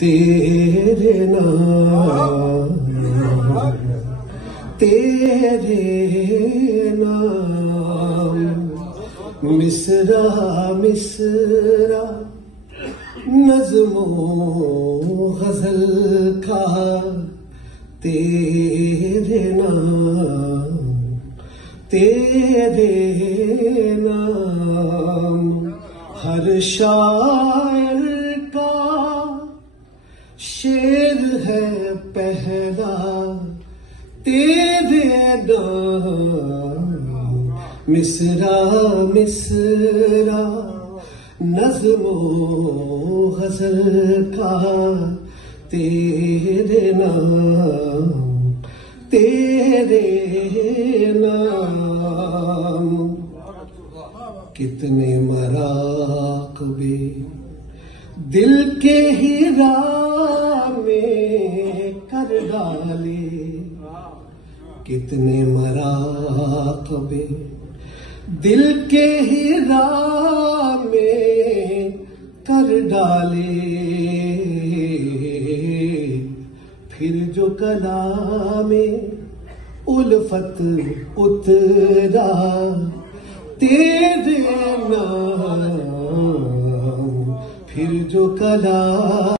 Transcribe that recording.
تیرے نام تیرے نام مصرع مصرع نظم و غزل کا تیرے نام تیرے نام ہر شاعر کا شعر ہے پہلا تیرے نام مصرع مصرع نظم و غزل کا تیرے نام تیرے نام کتنے مراقبے دل کے ہی راہ میں کر ڈالے کتنے مراقبے دل کے ہی راہ میں کر ڈالے پھر جو کلام الفت اترا تیرے نام پھر جو کلام